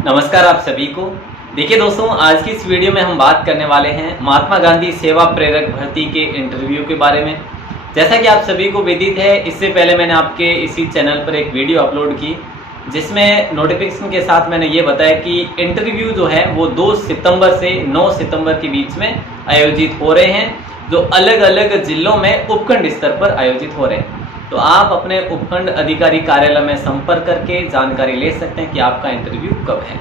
नमस्कार आप सभी को। देखिए दोस्तों, आज की इस वीडियो में हम बात करने वाले हैं महात्मा गांधी सेवा प्रेरक भर्ती के इंटरव्यू के बारे में। जैसा कि आप सभी को विदित है, इससे पहले मैंने आपके इसी चैनल पर एक वीडियो अपलोड की जिसमें नोटिफिकेशन के साथ मैंने ये बताया कि इंटरव्यू जो है वो 2 सितंबर से 9 सितंबर के बीच में आयोजित हो रहे हैं, जो अलग अलग जिलों में उपखंड स्तर पर आयोजित हो रहे हैं। तो आप अपने उपखंड अधिकारी कार्यालय में संपर्क करके जानकारी ले सकते हैं कि आपका इंटरव्यू कब है।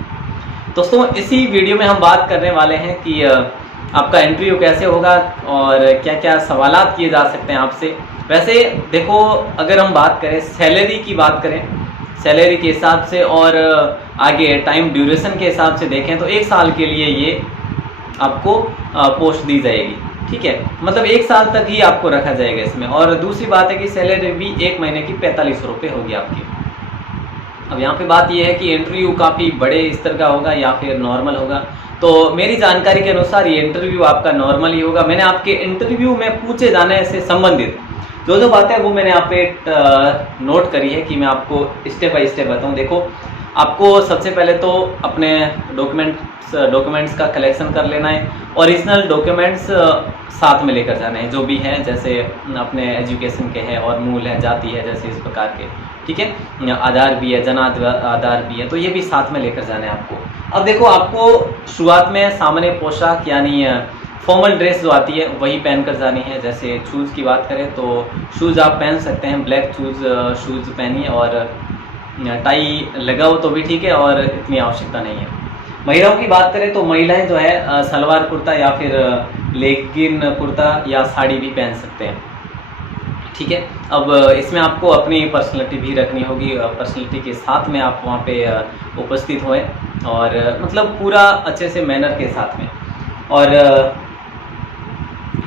दोस्तों, इसी वीडियो में हम बात करने वाले हैं कि आपका इंटरव्यू कैसे होगा और क्या क्या सवालात किए जा सकते हैं आपसे। वैसे देखो, अगर हम बात करें सैलरी की बात करें, सैलरी के हिसाब से और आगे टाइम ड्यूरेशन के हिसाब से देखें तो 1 साल के लिए ये आपको पोस्ट दी जाएगी। ठीक है, मतलब 1 साल तक ही आपको रखा जाएगा इसमें। और दूसरी बात है कि सैलरी भी 1 महीने की 45 रुपये होगी आपकी। अब यहाँ पे बात यह है कि इंटरव्यू काफ़ी बड़े स्तर का होगा या फिर नॉर्मल होगा। तो मेरी जानकारी के अनुसार ये इंटरव्यू आपका नॉर्मल ही होगा। मैंने आपके इंटरव्यू में पूछे जाने से संबंधित जो बातें हैं वो मैंने यहाँ पे नोट करी है कि मैं आपको स्टेप बाय स्टेप बताऊँ। देखो, आपको सबसे पहले तो अपने डॉक्यूमेंट्स का कलेक्शन कर लेना है। ओरिजिनल डॉक्यूमेंट्स साथ में लेकर जाने हैं, जो भी हैं, जैसे अपने एजुकेशन के हैं और मूल है, जाति है, जैसे इस प्रकार के। ठीक है, आधार भी है, जन आधार भी है, तो ये भी साथ में लेकर जाना है आपको। अब देखो, आपको शुरुआत में सामान्य पोशाक यानी फॉर्मल ड्रेस जो आती है वही पहन कर जानी है। जैसे शूज़ की बात करें तो शूज़ आप पहन सकते हैं, ब्लैक शूज़ पहनिए और टाई लगाओ तो भी ठीक है, और इतनी आवश्यकता नहीं है। महिलाओं की बात करें तो महिलाएं जो है सलवार कुर्ता या फिर लेगिन कुर्ता या साड़ी भी पहन सकते हैं। ठीक है, अब इसमें आपको अपनी पर्सनैलिटी भी रखनी होगी। पर्सनैलिटी के साथ में आप वहाँ पे उपस्थित होएं और मतलब पूरा अच्छे से मैनर के साथ में। और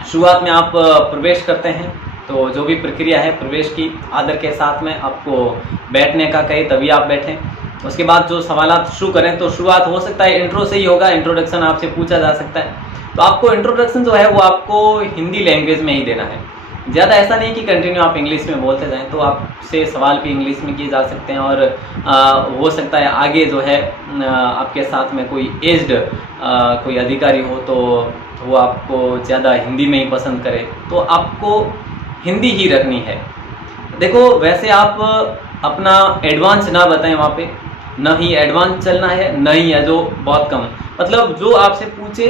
शुरुआत में आप प्रवेश करते हैं तो जो भी प्रक्रिया है प्रवेश की, आदर के साथ में आपको बैठने का कहे तभी आप बैठें। उसके बाद जो सवालात शुरू करें तो शुरुआत हो सकता है इंट्रो से ही होगा। इंट्रोडक्शन आपसे पूछा जा सकता है, तो आपको इंट्रोडक्शन जो है वो आपको हिंदी लैंग्वेज में ही देना है। ज़्यादा ऐसा नहीं कि कंटिन्यू आप इंग्लिश में बोलते जाएं, तो आपसे सवाल भी इंग्लिश में किए जा सकते हैं। और हो सकता है आगे जो है आपके साथ में कोई एज्ड कोई अधिकारी हो तो वो आपको ज़्यादा हिंदी में ही पसंद करे, तो आपको हिंदी ही रखनी है। देखो, वैसे आप अपना एडवांस ना बताएं वहाँ पे, न ही एडवांस चलना है, न ही है जो बहुत कम। मतलब जो आपसे पूछे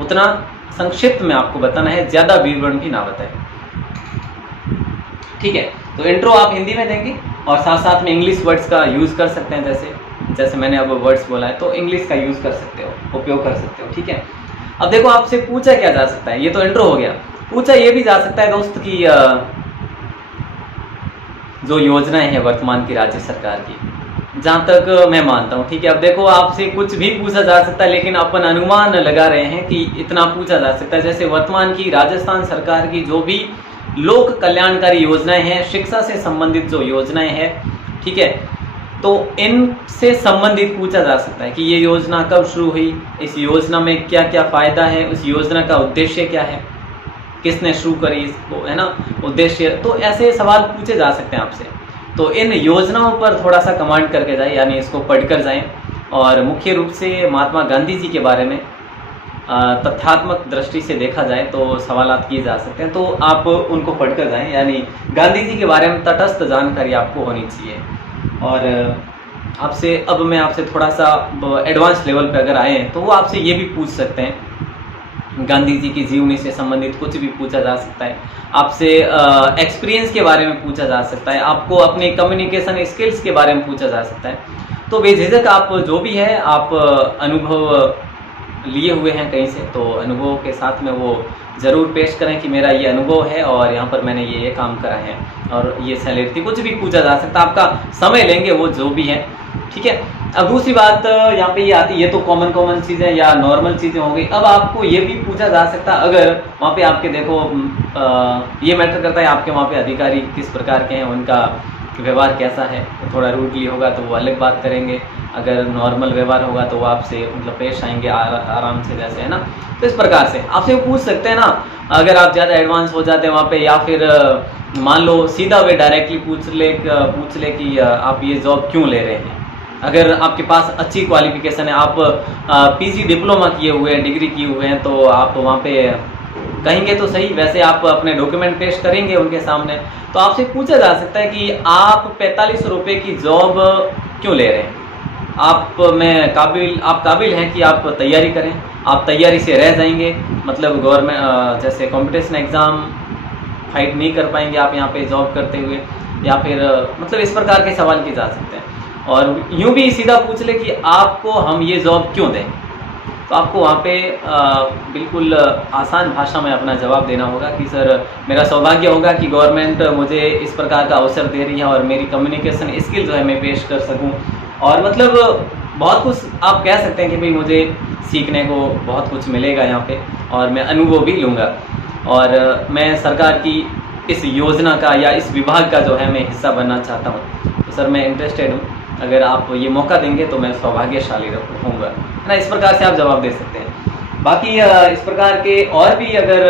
उतना संक्षिप्त में आपको बताना है, ज़्यादा विवरण भी ना बताएं। ठीक है, तो इंट्रो आप हिंदी में देंगे और साथ साथ में इंग्लिश वर्ड्स का यूज़ कर सकते हैं। जैसे मैंने अब वर्ड्स बोला है तो इंग्लिश का यूज़ कर सकते हो, उपयोग कर सकते हो। ठीक है, अब देखो, आपसे पूछा क्या जा सकता है, ये तो इंट्रो हो गया। पूछा ये भी जा सकता है दोस्त कि जो योजनाएं हैं वर्तमान की राज्य सरकार की, जहाँ तक मैं मानता हूँ। ठीक है, अब देखो, आपसे कुछ भी पूछा जा सकता है, लेकिन अपन अनुमान लगा रहे हैं कि इतना पूछा जा सकता है। जैसे वर्तमान की राजस्थान सरकार की जो भी लोक कल्याणकारी योजनाएं हैं, शिक्षा से संबंधित जो योजनाएं हैं, ठीक है, तो इनसे संबंधित पूछा जा सकता है कि ये योजना कब शुरू हुई, इस योजना में क्या क्या फ़ायदा है, उस योजना का उद्देश्य क्या है, किसने शुरू करी इसको, है ना, उद्देश्य। तो ऐसे सवाल पूछे जा सकते हैं आपसे। तो इन योजनाओं पर थोड़ा सा कमांड करके जाएं, यानी इसको पढ़कर जाएं। और मुख्य रूप से महात्मा गांधी जी के बारे में तथ्यात्मक दृष्टि से देखा जाए तो सवालात किए जा सकते हैं, तो आप उनको पढ़कर जाएं। यानी गांधी जी के बारे में तटस्थ जानकारी आपको होनी चाहिए। और आपसे अब मैं आपसे थोड़ा सा एडवांस लेवल पे अगर आए तो वो आपसे ये भी पूछ सकते हैं, गांधी जी की जीवनी से संबंधित कुछ भी पूछा जा सकता है। आपसे एक्सपीरियंस के बारे में पूछा जा सकता है, आपको अपने कम्युनिकेशन स्किल्स के बारे में पूछा जा सकता है। तो बेझिझक आप जो भी है, आप अनुभव लिए हुए हैं कहीं से, तो अनुभव के साथ में वो ज़रूर पेश करें कि मेरा ये अनुभव है और यहाँ पर मैंने ये काम करा है और ये सैलरी थी। कुछ भी पूछा जा सकता है, आपका समय लेंगे वो जो भी है। ठीक है, अब दूसरी बात यहाँ पे ये आती है, ये तो कॉमन चीज़ें या नॉर्मल चीज़ें हो गई। अब आपको ये भी पूछा जा सकता है, अगर वहाँ पे आपके देखो ये मैटर करता है आपके वहाँ पे अधिकारी किस प्रकार के हैं, उनका व्यवहार कैसा है। थोड़ा रूडली होगा तो वो अलग बात करेंगे, अगर नॉर्मल व्यवहार होगा तो वो आपसे मतलब पेश आएंगे आराम से, जैसे, है ना। तो इस प्रकार से आपसे पूछ सकते हैं ना, अगर आप ज़्यादा एडवांस हो जाते हैं वहाँ पे, या फिर मान लो सीधा वे डायरेक्टली पूछ ले कि आप ये जॉब क्यों ले रहे हैं, अगर आपके पास अच्छी क्वालिफिकेशन है, आप पीजी डिप्लोमा किए हुए हैं, डिग्री किए हुए हैं, तो आप वहाँ पे कहेंगे तो सही। वैसे आप अपने डॉक्यूमेंट पेश करेंगे उनके सामने तो आपसे पूछा जा सकता है कि आप 45 रुपये की जॉब क्यों ले रहे हैं। आप काबिल हैं कि आप तैयारी करें, आप तैयारी से रह जाएंगे, मतलब गवर्नमेंट जैसे कंपटीशन एग्ज़ाम फाइट नहीं कर पाएंगे आप यहाँ पे जॉब करते हुए, या फिर मतलब इस प्रकार के सवाल किए जा सकते हैं। और यूँ भी सीधा पूछ ले कि आपको हम ये जॉब क्यों दें, तो आपको वहाँ पे बिल्कुल आसान भाषा में अपना जवाब देना होगा कि सर मेरा सौभाग्य होगा कि गवर्नमेंट मुझे इस प्रकार का अवसर दे रही है और मेरी कम्युनिकेशन स्किल जो है मैं पेश कर सकूँ। और मतलब बहुत कुछ आप कह सकते हैं कि भाई मुझे सीखने को बहुत कुछ मिलेगा यहाँ पे और मैं अनुभव भी लूँगा, और मैं सरकार की इस योजना का या इस विभाग का जो है मैं हिस्सा बनना चाहता हूँ। तो सर मैं इंटरेस्टेड हूँ, अगर आप ये मौका देंगे तो मैं सौभाग्यशाली रहूँगा, है ना। इस प्रकार से आप जवाब दे सकते हैं। बाकी इस प्रकार के और भी अगर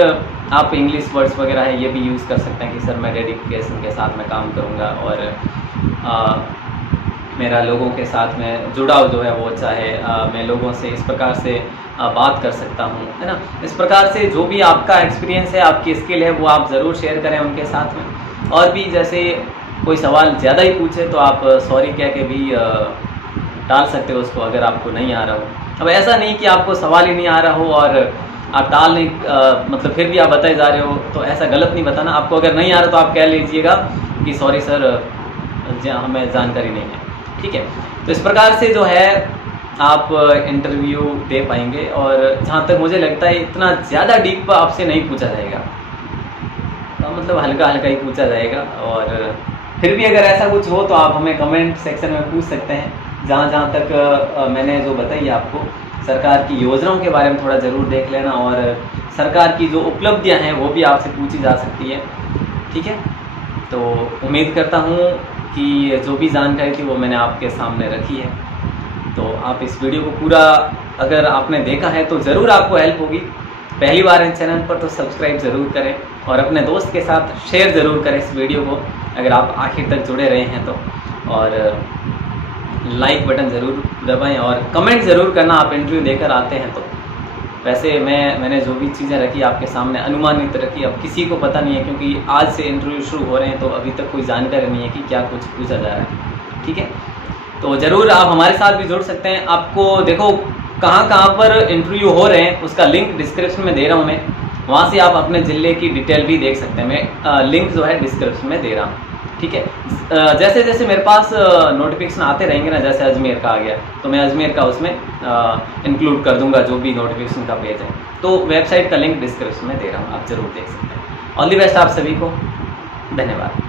आप इंग्लिश वर्ड्स वगैरह हैं ये भी यूज़ कर सकते हैं कि सर मैं डेडिकेशन के साथ मैं काम करूँगा और मेरा लोगों के साथ में जुड़ाव जो है वो अच्छा है, मैं लोगों से इस प्रकार से बात कर सकता हूँ, है ना। इस प्रकार से जो भी आपका एक्सपीरियंस है, आपकी स्किल है, वो आप ज़रूर शेयर करें उनके साथ में। और भी जैसे कोई सवाल ज़्यादा ही पूछे तो आप सॉरी कह के भी टाल सकते हो उसको, अगर आपको नहीं आ रहा हो। अब ऐसा नहीं कि आपको सवाल ही नहीं आ रहा हो और आप टाल नहीं मतलब फिर भी आप बताए जा रहे हो, तो ऐसा गलत नहीं बताना। आपको अगर नहीं आ रहा तो आप कह लीजिएगा कि सॉरी सर हमें जानकारी नहीं है, ठीक है। तो इस प्रकार से जो है आप इंटरव्यू दे पाएंगे, और जहाँ तक मुझे लगता है इतना ज़्यादा डीप आपसे नहीं पूछा जाएगा, तो मतलब हल्का हल्का ही पूछा जाएगा। और फिर भी अगर ऐसा कुछ हो तो आप हमें कमेंट सेक्शन में पूछ सकते हैं। जहाँ तक मैंने जो बताई आपको सरकार की योजनाओं के बारे में थोड़ा ज़रूर देख लेना, और सरकार की जो उपलब्धियाँ हैं वो भी आपसे पूछी जा सकती है, ठीक है। तो उम्मीद करता हूँ कि जो भी जानकारी थी वो मैंने आपके सामने रखी है। तो आप इस वीडियो को पूरा अगर आपने देखा है तो ज़रूर आपको हेल्प होगी। पहली बार इस चैनल पर तो सब्सक्राइब ज़रूर करें और अपने दोस्त के साथ शेयर ज़रूर करें इस वीडियो को, अगर आप आखिर तक जुड़े रहे हैं तो। और लाइक बटन ज़रूर दबाएं और कमेंट ज़रूर करना आप इंटरव्यू देकर आते हैं तो। वैसे मैंने जो भी चीज़ें रखी आपके सामने अनुमानित रखी, अब किसी को पता नहीं है क्योंकि आज से इंटरव्यू शुरू हो रहे हैं, तो अभी तक कोई जानकारी नहीं है कि क्या कुछ पूछा जा रहा है, ठीक है। तो ज़रूर आप हमारे साथ भी जुड़ सकते हैं। आपको देखो कहाँ पर इंटरव्यू हो रहे हैं उसका लिंक डिस्क्रिप्शन में दे रहा हूँ मैं, वहाँ से आप अपने ज़िले की डिटेल भी देख सकते हैं। मैं लिंक जो है डिस्क्रिप्शन में दे रहा हूँ, ठीक है। जैसे जैसे मेरे पास नोटिफिकेशन आते रहेंगे ना, जैसे अजमेर का आ गया तो मैं अजमेर का उसमें इंक्लूड कर दूंगा जो भी नोटिफिकेशन का पेज है। तो वेबसाइट का लिंक डिस्क्रिप्शन में दे रहा हूँ, आप ज़रूर देख सकते हैं। ऑल द बेस्ट आप सभी को, धन्यवाद।